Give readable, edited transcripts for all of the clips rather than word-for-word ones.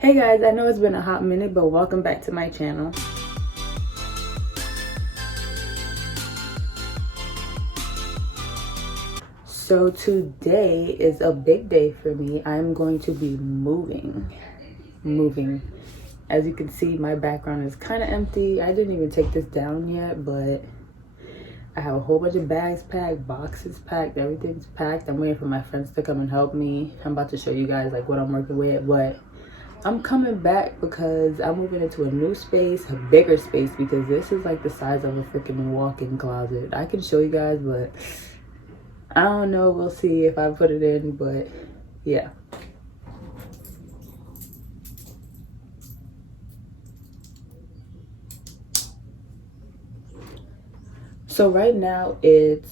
Hey guys, I know it's been a hot minute, but welcome back to my channel. So today is a big day for me. I'm going to be moving. As you can see, my background is kind of empty. I didn't even take this down yet, but I have a whole bunch of bags packed, boxes packed, everything's packed. I'm waiting for my friends to come and help me. I'm about to show you guys like what I'm working with, but I'm coming back because I'm moving into a new space, a bigger space, because this is like the size of a freaking walk-in closet. I can show you guys, but I don't know. We'll see if I put it in, but yeah. So right now it's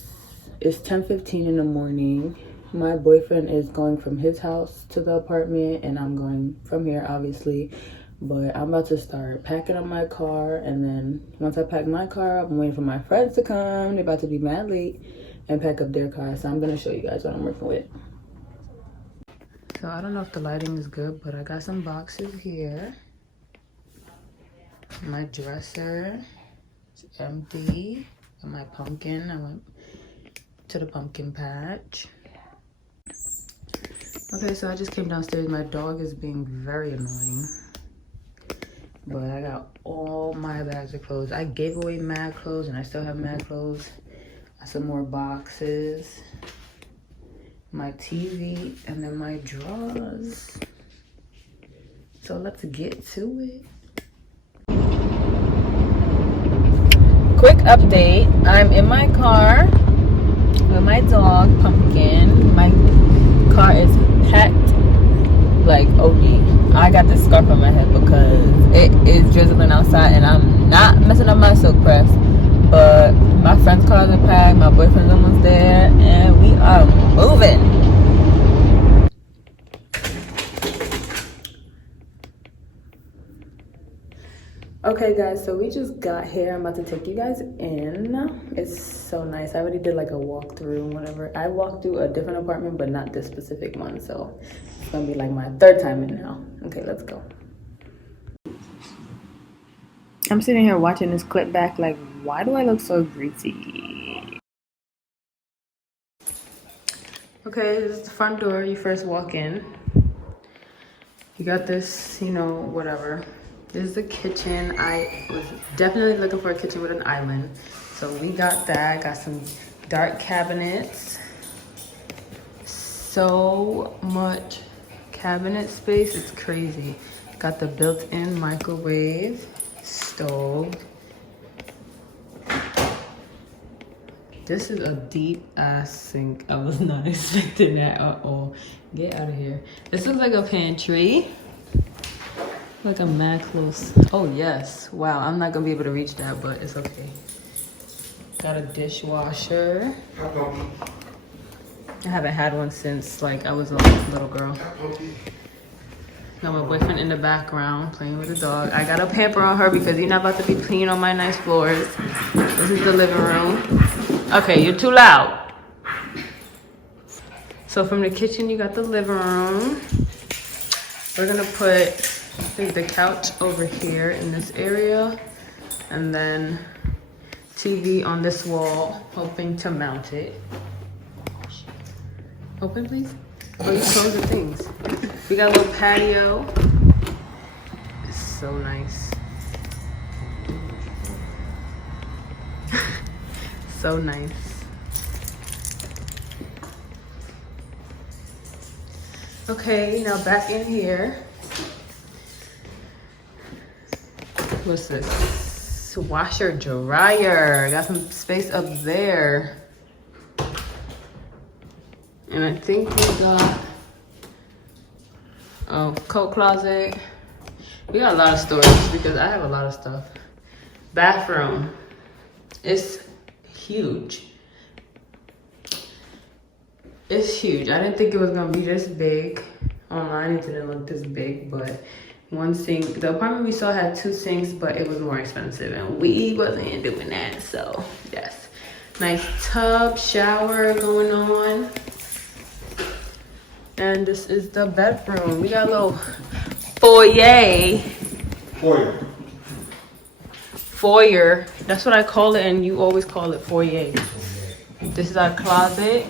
10:15 in the morning. My boyfriend is going from his house to the apartment, and I'm going from here, obviously. But I'm about to start packing up my car, and then once I pack my car up, I'm waiting for my friends to come. They're about to be mad late and pack up their car. So I'm gonna show you guys what I'm working with. So I don't know if the lighting is good, but I got some boxes here. My dresser is empty. And my pumpkin, I went to the pumpkin patch. Okay, so I just came downstairs. My dog is being very annoying. But I got all my bags of clothes. I gave away mad clothes and I still have mad clothes. Some more boxes. My TV and then my drawers. So let's get to it. Quick update. I'm in my car with my dog, Pumpkin. My car is packed like OG. I got this scarf on my head because it is drizzling outside and I'm not messing up my silk press. But my friend's cars are packed, my boyfriend's almost there, and we are moving. Okay guys, so we just got here. I'm about to take you guys in. It's so nice. I already did like a walkthrough, whatever. I walked through a different apartment, but not this specific one. So it's gonna be like my third time in now. Okay, let's go. I'm sitting here watching this clip back like, why do I look so greasy? Okay, this is the front door. You first walk in. You got this, you know, whatever. This is the kitchen. I was definitely looking for a kitchen with an island. So we got that. Got some dark cabinets. So much cabinet space. It's crazy. Got the built-in microwave, stove. This is a deep ass sink. I was not expecting that at all. Get out of here. This looks like a pantry. Like I'm mad close. Oh yes. Wow, I'm not gonna be able to reach that, but it's okay. Got a dishwasher. I haven't had one since like I was a little girl. Got my boyfriend in the background playing with the dog. I got a pamper on her because you're not about to be clean on my nice floors. This is the living room. Okay, you're too loud. So from the kitchen, you got the living room. We're gonna put I think the couch over here in this area, and then TV on this wall, hoping to mount it. Open, please. Oh, you close the things. We got a little patio. It's so nice. So nice. Okay, now back in here. What's this? Washer dryer. Got some space up there. And I think we got a coat closet. We got a lot of storage because I have a lot of stuff. Bathroom. It's huge. It's huge. I didn't think it was gonna be this big. Online it didn't look this big, but one sink. The apartment we saw had 2 sinks, but it was more expensive and we wasn't doing that. So yes, nice tub, shower going on. And this is the bedroom. We got a little foyer. Foyer. Foyer. That's what I call it, and you always call it foyer. This is our closet.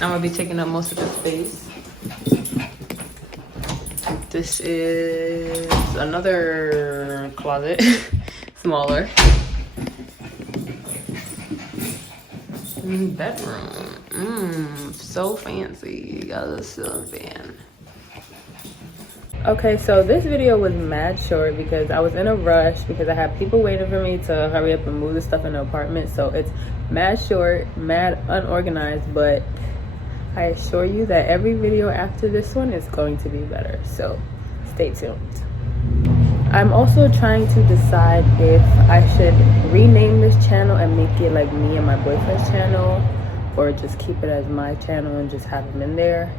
I'm gonna be taking up most of the space. This is another closet, smaller. Bedroom. So fancy. Got a ceiling fan. Okay, so this video was mad short because I was in a rush because I had people waiting for me to hurry up and move the stuff in the apartment. So it's mad short, mad unorganized, but I assure you that every video after this one is going to be better. So stay tuned. I'm also trying to decide if I should rename this channel and make it like me and my boyfriend's channel, or just keep it as my channel and just have him in there.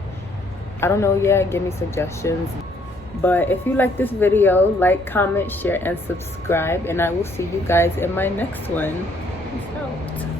I don't know yet. Give me suggestions. But if you like this video, like, comment, share, and subscribe, and I will see you guys in my next one. Peace out.